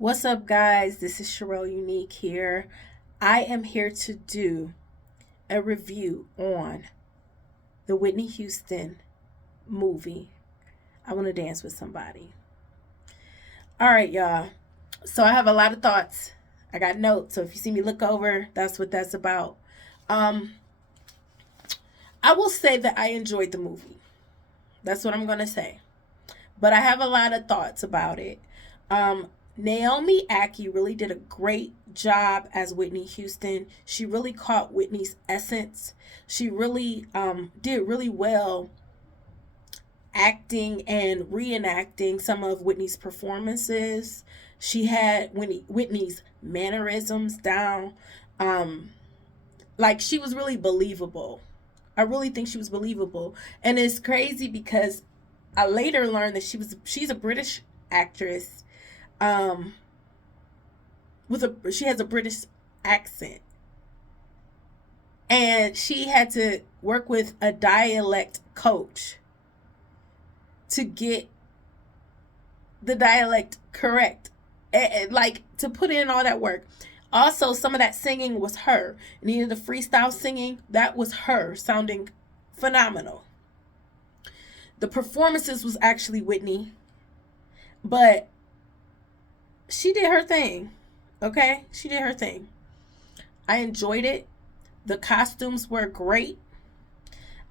What's up, guys? This is Sherelle Unique here. I am here to do a review on the Whitney Houston movie. I Want to Dance with Somebody. All right, y'all. So I have a lot of thoughts. I got notes. So if you see me look over, that's what that's about. Um, I will say that I enjoyed the movie. That's what I'm going to say. But I have a lot of thoughts about it. Um, Naomi Ackie really did a great job as Whitney Houston. She really caught Whitney's essence. She really did really well acting and reenacting some of Whitney's performances. She had Whitney's mannerisms down. Um, like she was really believable. I really think she was believable. And it's crazy because I later learned that she's a British actress, um, she has a British accent, and she had to work with a dialect coach to get the dialect correct, like to put in all that work. Also, some of that singing was her. Needed the freestyle singing, that was her sounding phenomenal. The performances was actually Whitney, but she did her thing. Okay? She did her thing. I enjoyed it. The costumes were great.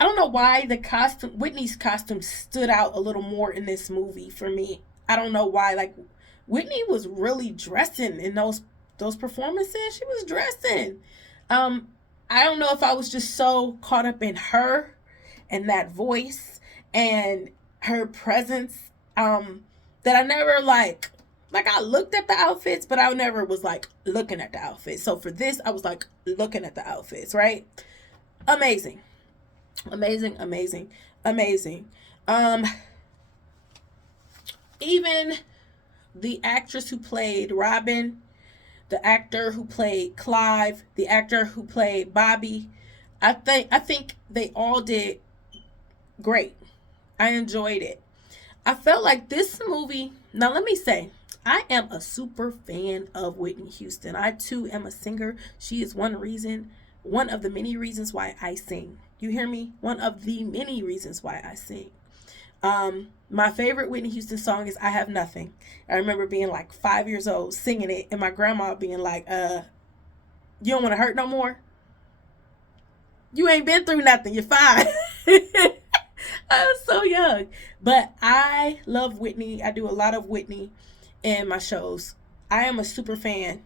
I don't know why Whitney's costume stood out a little more in this movie for me. I don't know why. Like Whitney was really dressing in those performances. She was dressing. Um I don't know if I was just so caught up in her and that voice and her presence, that I never like I looked at the outfits, but I never was like looking at the outfits. So for this, I was like looking at the outfits, right? Amazing. Amazing, amazing, amazing. Um Even the actress who played Robin, the actor who played Clive, the actor who played Bobby, I think they all did great. I enjoyed it. I felt like this movie. Now, let me say, I am a super fan of Whitney Houston. I too am a singer. She is one of the many reasons why I sing. You hear me? One of the many reasons why I sing. My favorite Whitney Houston song is I Have Nothing. I remember being like 5 years old singing it, and my grandma being like, you don't want to hurt no more? You ain't been through nothing. You're fine. I was so young. But I love Whitney. I do a lot of Whitney in my shows. I am a super fan.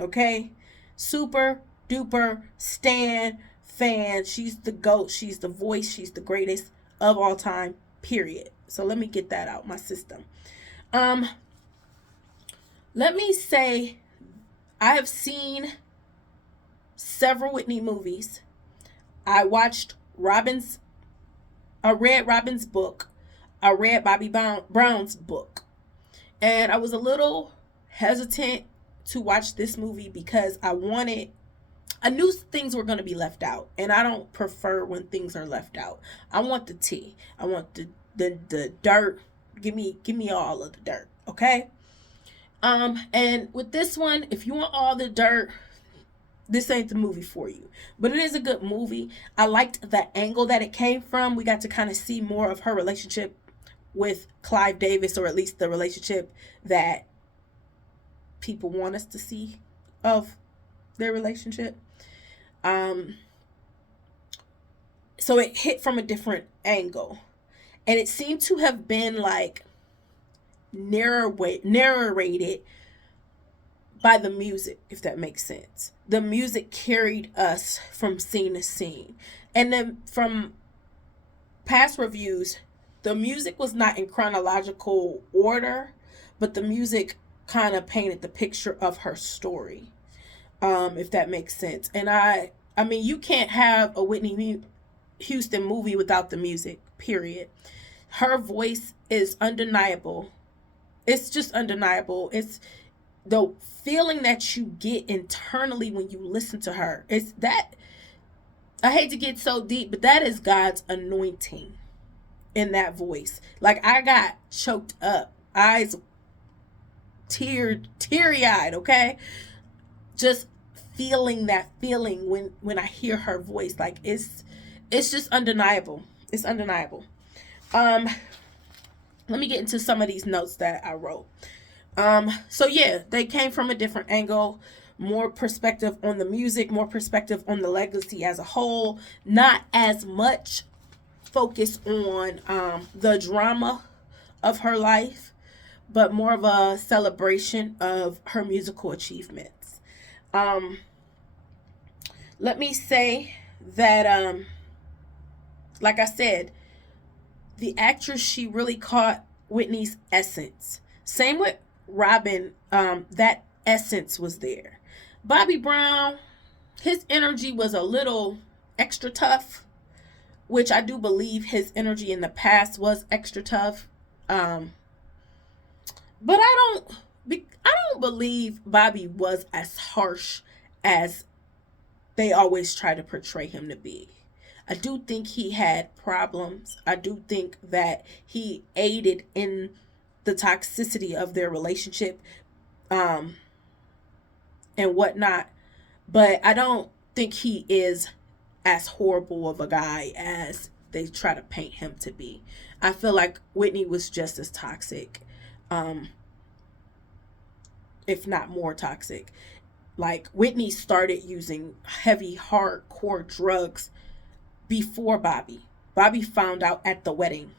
Okay? Super duper stan fan. She's the GOAT. She's the voice. She's the greatest of all time. Period. So let me get that out my system. Um, Let me say I have seen several Whitney movies. I watched Robin's I read Robin's book. I read Bobby Brown's book. And I was a little hesitant to watch this movie because I knew things were going to be left out. And I don't prefer when things are left out. I want the tea. I want the dirt. Give me all of the dirt, okay? And with this one, if you want all the dirt, this ain't the movie for you. But it is a good movie. I liked the angle that it came from. We got to kind of see more of her relationship with Clive Davis, or at least the relationship that people want us to see of their relationship. Um, so it hit from a different angle. And it seemed to have been like narrated by the music, if that makes sense. The music carried us from scene to scene. And then from past reviews, the music was not in chronological order, but the music kind of painted the picture of her story, if that makes sense. And I mean, you can't have a Whitney Houston movie without the music, period. Her voice is undeniable. It's just undeniable. It's the feeling that you get internally when you listen to her. It's that, I hate to get so deep, but that is God's anointing in that voice. Like I got choked up, eyes teary-eyed, okay? Just feeling that feeling when I hear her voice. Like it's just undeniable. It's undeniable. Let me get into some of these notes that I wrote. So yeah, they came from a different angle, more perspective on the music, more perspective on the legacy as a whole, not as much focus on the drama of her life, but more of a celebration of her musical achievements. Let me say that, like I said, the actress, she really caught Whitney's essence. Same with Robin, that essence was there. Bobby Brown, his energy was a little extra tough, which I do believe his energy in the past was extra tough. But I don't believe Bobby was as harsh as they always try to portray him to be. I do think he had problems. I do think that he aided in the toxicity of their relationship, and whatnot. But I don't think he is as horrible of a guy as they try to paint him to be. I feel like Whitney was just as toxic, if not more toxic. Like, Whitney started using heavy, hardcore drugs before Bobby. Bobby found out at the wedding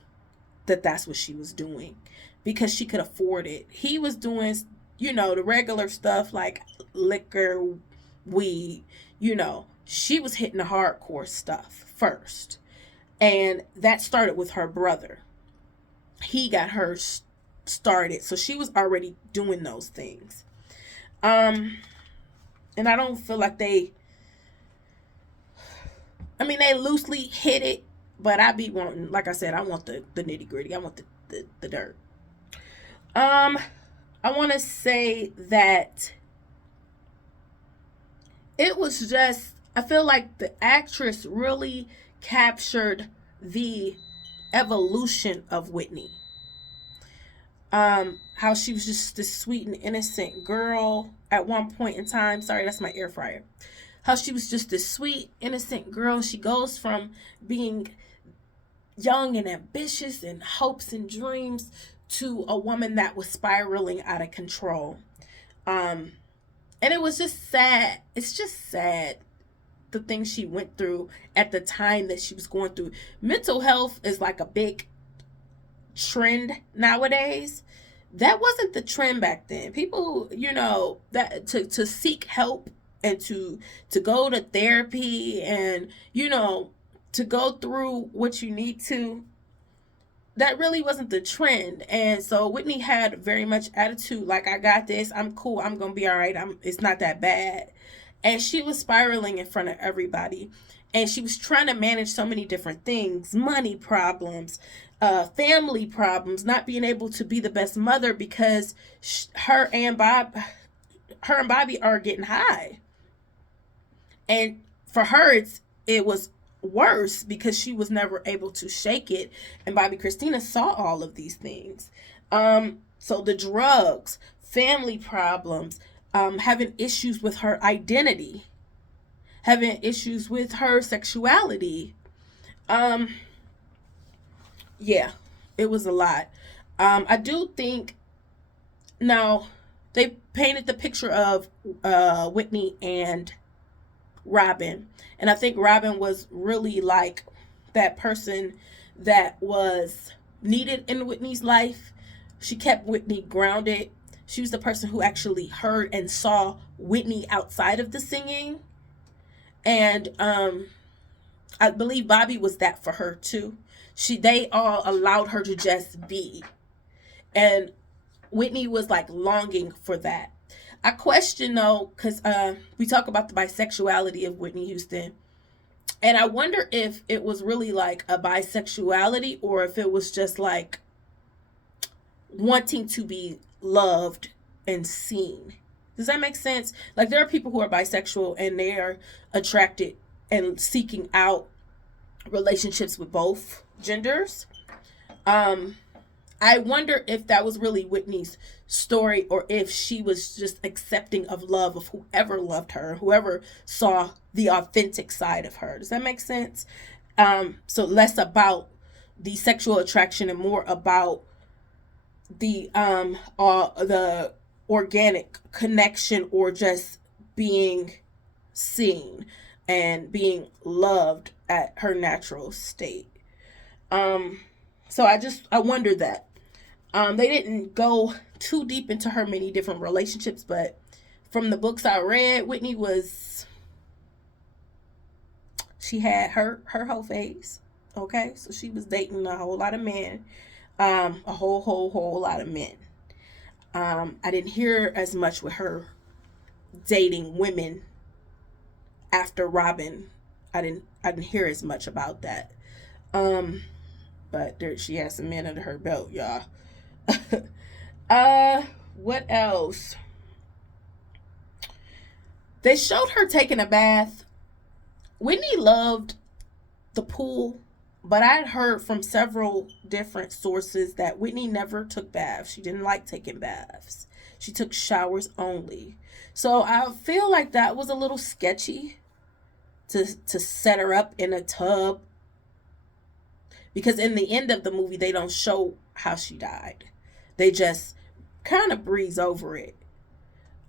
that that's what she was doing because she could afford it. He was doing, the regular stuff like liquor, weed, She was hitting the hardcore stuff first. And that started with her brother. He got her started. So she was already doing those things. And I don't feel like they loosely hit it, but I be wanting, like I said, I want the nitty gritty. I want the dirt. I want to say that it was just, I feel like the actress really captured the evolution of Whitney. How she was just this sweet and innocent girl at one point in time. Sorry, that's my air fryer. How she was just this sweet, innocent girl. She goes from being young and ambitious and hopes and dreams to a woman that was spiraling out of control. And it was just sad. It's just sad, the things she went through at the time that she was going through. Mental health is like a big trend nowadays. That wasn't the trend back then. People, that to seek help and to go to therapy and, to go through what you need to, that really wasn't the trend. And so Whitney had very much attitude, like, I got this, I'm cool, I'm gonna be all right, it's not that bad. And she was spiraling in front of everybody. And she was trying to manage so many different things, money problems, family problems, not being able to be the best mother because her and Bobby are getting high. And for her, it was worse because she was never able to shake it. And Bobby Christina saw all of these things. So the drugs, family problems, having issues with her identity, having issues with her sexuality. Yeah, it was a lot. I do think, now, they painted the picture of Whitney and Robin. And I think Robin was really like that person that was needed in Whitney's life. She kept Whitney grounded. She was the person who actually heard and saw Whitney outside of the singing. And I believe Bobby was that for her too. They all allowed her to just be. And Whitney was like longing for that. I question though, because we talk about the bisexuality of Whitney Houston. And I wonder if it was really like a bisexuality or if it was just like wanting to be loved and seen. Does that make sense? Like, there are people who are bisexual and they are attracted and seeking out relationships with both genders. I wonder if that was really Whitney's story, or if she was just accepting of love of whoever loved her, whoever saw the authentic side of her. Does that make sense? So less about the sexual attraction and more about the organic connection, or just being seen and being loved at her natural state. Um, so I wonder that. They didn't go too deep into her many different relationships, but from the books I read, Whitney was, she had her whole phase. Okay, so she was dating a whole lot of men, a whole lot of men. I didn't hear as much with her dating women after Robin. I didn't hear as much about that. Um, but there, she has some men under her belt, y'all. What else? They showed her taking a bath. Whitney loved the pool, but I'd heard from several different sources that Whitney never took baths. She didn't like taking baths. She took showers only. So I feel like that was a little sketchy to set her up in a tub, because in the end of the movie they don't show how she died. They just kind of breeze over it.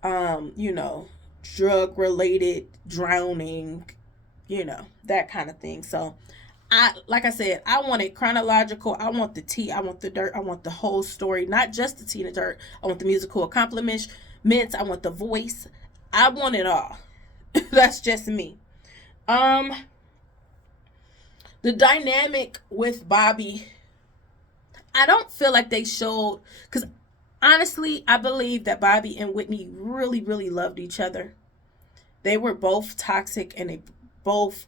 You know, drug related drowning, that kind of thing. So I, like I said, I want it chronological. I want the tea, I want the dirt, I want the whole story, not just the tea and the dirt. I want the musical accompaniments, I want the voice. I want it all. That's just me. Um the dynamic with Bobby, I don't feel like they showed, cuz honestly, I believe that Bobby and Whitney really really loved each other. They were both toxic, and they both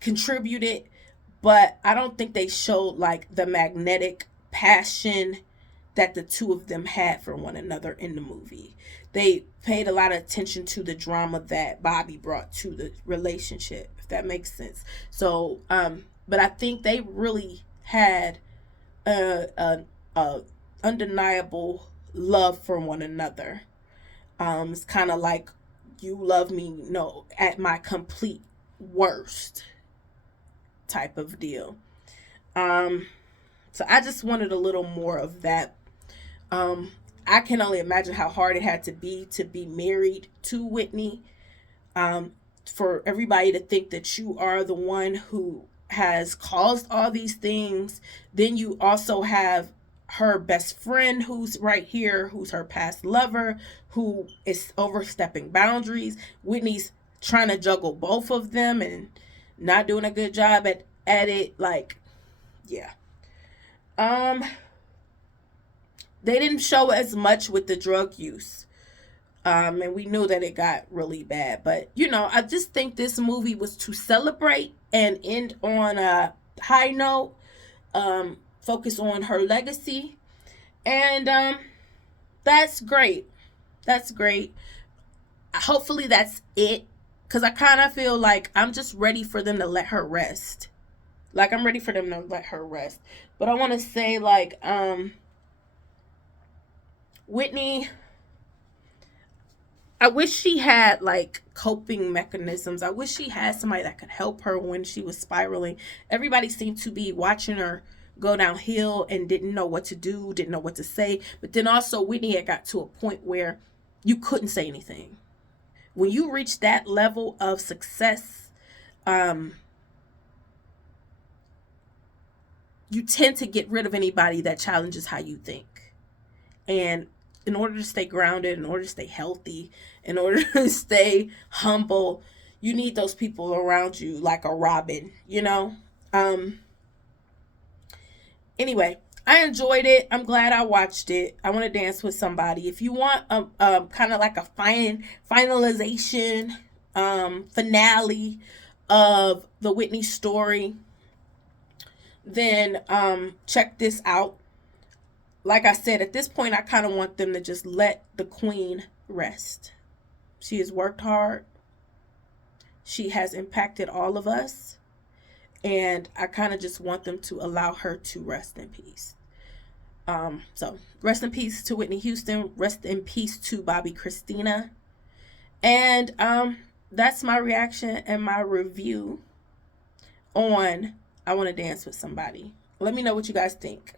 contributed, but I don't think they showed like the magnetic passion that the two of them had for one another in the movie. They paid a lot of attention to the drama that Bobby brought to the relationship, if that makes sense. So, but I think they really had a undeniable love for one another. It's kind of like, you love me, no, at my complete worst type of deal. Um, so I just wanted a little more of that. Um, I can only imagine how hard it had to be married to Whitney. Um, for everybody to think that you are the one who has caused all these things. Then you also have her best friend who's right here, who's her past lover, who is overstepping boundaries. Whitney's trying to juggle both of them and not doing a good job at it. Like, yeah. Um, they didn't show as much with the drug use. And we knew that it got really bad. But, I just think this movie was to celebrate and end on a high note, focus on her legacy. And that's great. That's great. Hopefully that's it. Because I kind of feel like I'm just ready for them to let her rest. Like, I'm ready for them to let her rest. But I want to say, like, Whitney, I wish she had like coping mechanisms. I wish she had somebody that could help her when she was spiraling. Everybody seemed to be watching her go downhill and didn't know what to do, didn't know what to say. But then also Whitney had got to a point where you couldn't say anything. When you reach that level of success, you tend to get rid of anybody that challenges how you think. And in order to stay grounded, in order to stay healthy, in order to stay humble, you need those people around you, like a Robin, Anyway, I enjoyed it. I'm glad I watched it. I want to dance with somebody. If you want kind of like a finalization, finale of the Whitney story, then check this out. Like I said, at this point, I kind of want them to just let the queen rest. She has worked hard. She has impacted all of us. and I kind of just want them to allow her to rest in peace. So rest in peace to Whitney Houston. Rest in peace to Bobbi Kristina. And that's my reaction and my review on I Want to Dance with Somebody. Let me know what you guys think.